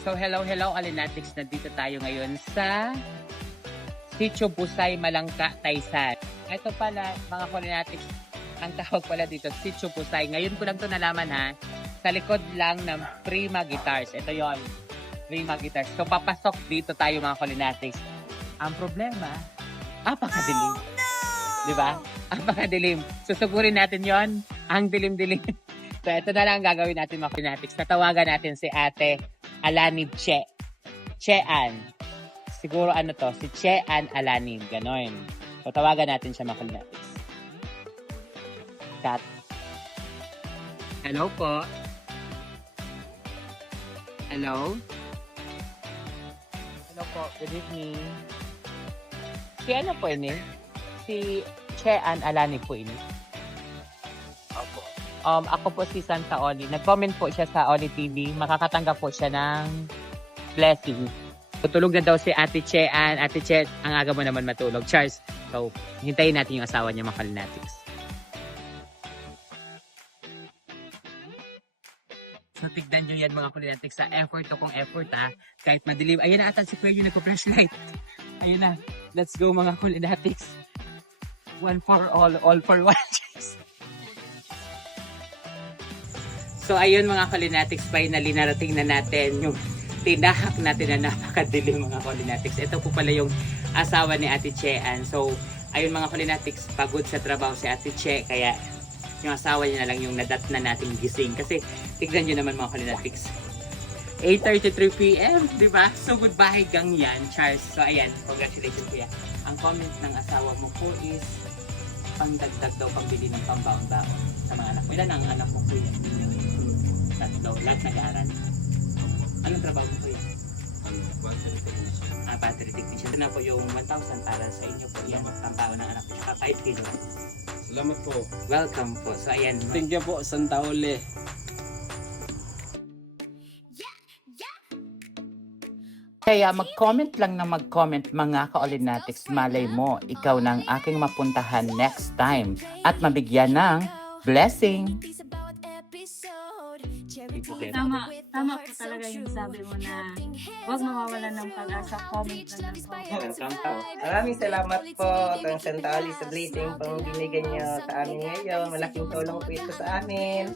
So hello Alinatics, nandito tayo ngayon sa Sitio Busay, Malangka, Taysan. Ito pala mga Alinatics, ang tawag pala dito Sitio Busay. Ngayon ko lang to nalaman ha, sa likod lang ng Prima Guitars. Ito yon, Prima Guitars. So papasok dito tayo mga Alinatics. Ang problema, apakadilim. Di ba? Apakadilim. Susugurin natin yon, ang dilim-dilim. So ito na lang ang gagawin natin mga Alinatics. Tatawagan natin si Ate Alanib Chean. Siguro ano to, si Chean Alanib, gano'n. So, tawagan natin siya mga Alinatics. Kat. Hello po. Hello? Hello po, good evening. Si ano po ini? Si Chean Alanib po ini. Opo. Ako po si Santa Oli. Nag-comment po siya sa Oli TV. Makakatanggap po siya ng blessing. Tutulog na daw si Ate Chean. Ate Che, ang aga mo naman matulog. Charles, so hintayin natin yung asawa niya mga Alinatics. So tignan nyo yan mga Alinatics sa effort akong effort ha. Kahit madilim. Ayun na atan si Kuya yung nagpo-flashlight. Ayun na. Let's go mga Alinatics. One for all for one. So ayun mga Alinatics, finally narating na natin yung tinahak natin na napakadilim mga Alinatics. Ito po pala yung asawa ni Ate Chean. So ayun mga Alinatics, pagod sa trabaho si Ate Che, kaya yung asawa niya na lang yung nadat na nating gising. Kasi tignan nyo naman mga Alinatics, 8:33 PM, di ba? So goodbye gang yan, Charles. So ayan, congratulations kuya. Ang comment ng asawa mo po is pangdagdag daw pambili ng pambaon-baon sa mga anak mo. Ilan ang anak mo kuya? Tatlo, lahat nag-aaral. Anong trabaho mo kuya? Battery technician. Battery technician. Ito na po yung 1,000 para sa inyo po. Yan, ang baon ng anak ko. Tsaka 5 kilo. Salamat po. Welcome po. So ayan. Thank you po, Santa Oli. Kaya mag-comment lang na mag-comment mga ka-Alinatics. Malay mo, ikaw nang aking mapuntahan next time at mabigyan ng blessing. Tama po talaga yung sabi mo na huwag mawawalan ng pag-asa, comment na ng comment. Maraming salamat po kang Santa Oli sa blessing pang binigyan niyo sa amin ngayon. Malaking tulong po ito sa amin.